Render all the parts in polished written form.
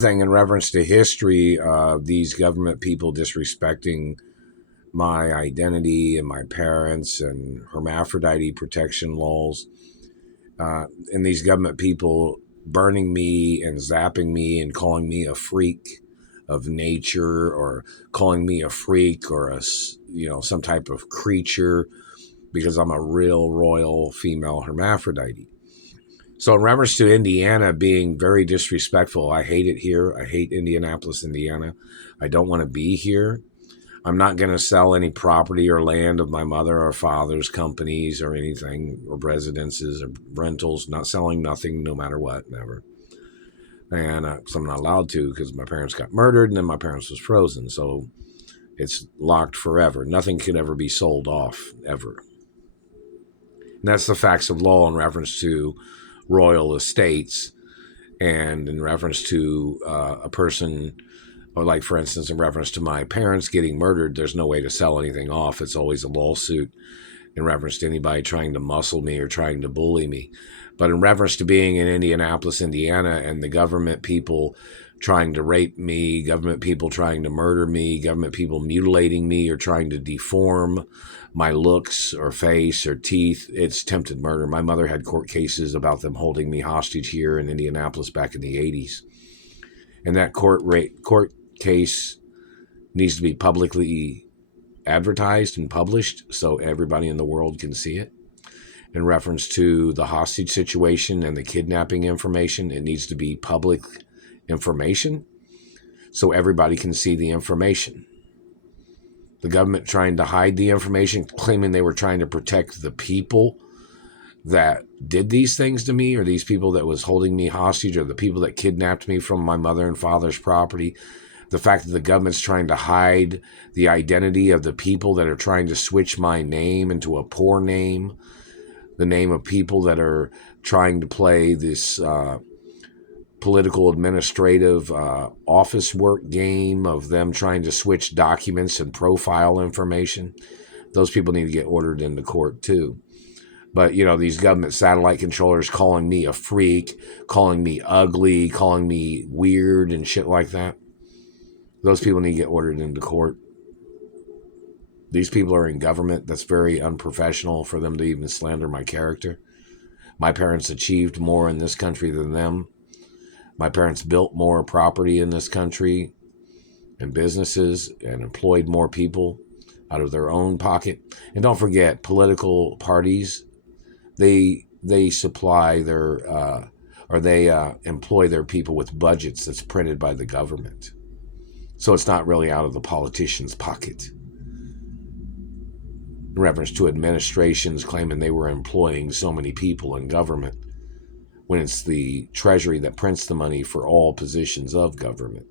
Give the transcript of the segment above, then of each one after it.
Thing in reference to history, these government people disrespecting my identity and my parents and hermaphrodite protection laws, and these government people burning me and zapping me and calling me a freak of nature, or calling me a freak or some type of creature because I'm a real royal female hermaphrodite. So in reference to Indiana being very disrespectful, I hate it here. I hate Indianapolis, Indiana. I don't want to be here. I'm not going to sell any property or land of my mother or father's companies or anything, or residences or rentals. Not selling nothing, no matter what, never. And so I'm not allowed to, because my parents got murdered and then my parents was frozen. So it's locked forever. Nothing could ever be sold off, ever. And that's the facts of law in reference to royal estates, and in reference to a person, or like, for instance, in reference to my parents getting murdered, there's no way to sell anything off. It's always a lawsuit in reference to anybody trying to muscle me or trying to bully me. But in reference to being in Indianapolis, Indiana, and the government people trying to rape me, government people trying to murder me, government people mutilating me or trying to deform my looks or face or teeth, it's attempted murder. My mother had court cases about them holding me hostage here in Indianapolis back in the 80s. And that court case needs to be publicly advertised and published so everybody in the world can see it. In reference to the hostage situation and the kidnapping information, it needs to be public information so everybody can see the information. The government trying to hide the information, claiming they were trying to protect the people that did these things to me, or these people that was holding me hostage, or the people that kidnapped me from my mother and father's property. The fact that the government's trying to hide the identity of the people that are trying to switch my name into a poor name, the name of people that are trying to play this political administrative office work game of them trying to switch documents and profile information. Those people need to get ordered into court too. But, these government satellite controllers calling me a freak, calling me ugly, calling me weird and shit like that, those people need to get ordered into court. These people are in government. That's very unprofessional for them to even slander my character. My parents achieved more in this country than them. My parents built more property in this country and businesses and employed more people out of their own pocket. And don't forget, political parties, they supply their, they employ their people with budgets that's printed by the government. So it's not really out of the politician's pocket. In reference to administrations claiming they were employing so many people in government, when it's the Treasury that prints the money for all positions of government.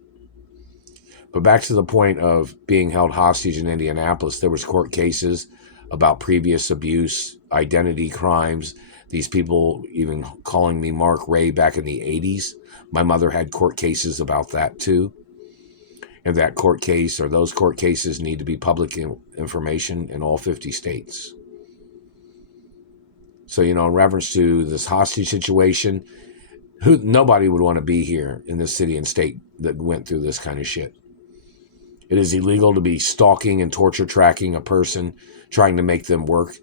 But back to the point of being held hostage in Indianapolis, there was court cases about previous abuse, identity crimes, these people even calling me Mark Ray back in the 80s. My mother had court cases about that too. And that court case, or those court cases, need to be public information in all 50 states. So, in reference to this hostage situation, nobody would want to be here in this city and state that went through this kind of shit. It is illegal to be stalking and torture tracking a person, trying to make them work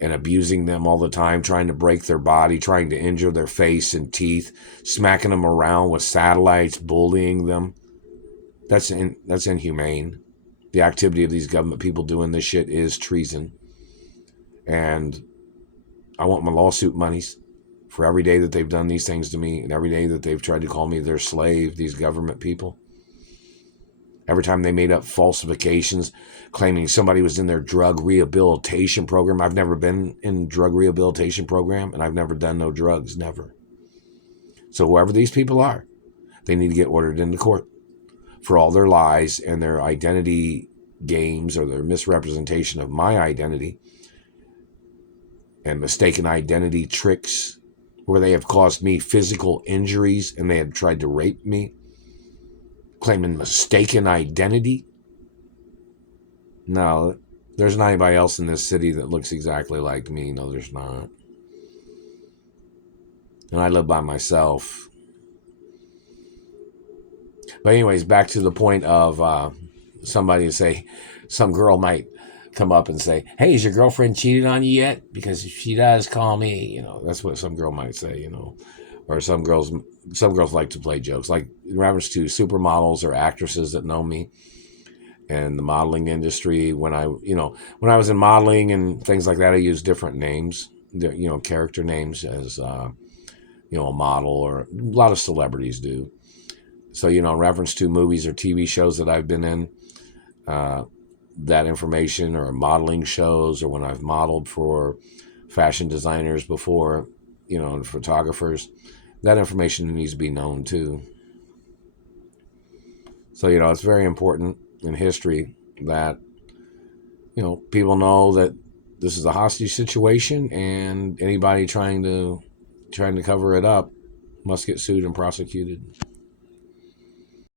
and abusing them all the time, trying to break their body, trying to injure their face and teeth, smacking them around with satellites, bullying them. That's inhumane. The activity of these government people doing this shit is treason. And I want my lawsuit monies for every day that they've done these things to me, and every day that they've tried to call me their slave, these government people. Every time they made up falsifications, claiming somebody was in their drug rehabilitation program. I've never been in drug rehabilitation program, and I've never done no drugs, never. So whoever these people are, they need to get ordered into court for all their lies and their identity games, or their misrepresentation of my identity and mistaken identity tricks, where they have caused me physical injuries and they have tried to rape me, claiming mistaken identity. No, there's not anybody else in this city that looks exactly like me. No, there's not. And I live by myself. But anyways, back to the point of somebody to say, some girl might come up and say, "Hey, has your girlfriend cheated on you yet? Because if she does, call me." That's what some girl might say. Or some girls like to play jokes, like in reference to supermodels or actresses that know me and the modeling industry. When I was in modeling and things like that, I used different names, character names as a model, or a lot of celebrities do. So, in reference to movies or TV shows that I've been in, that information, or modeling shows, or when I've modeled for fashion designers before, and photographers, that information needs to be known too. So, it's very important in history that, people know that this is a hostage situation, and anybody trying to cover it up must get sued and prosecuted.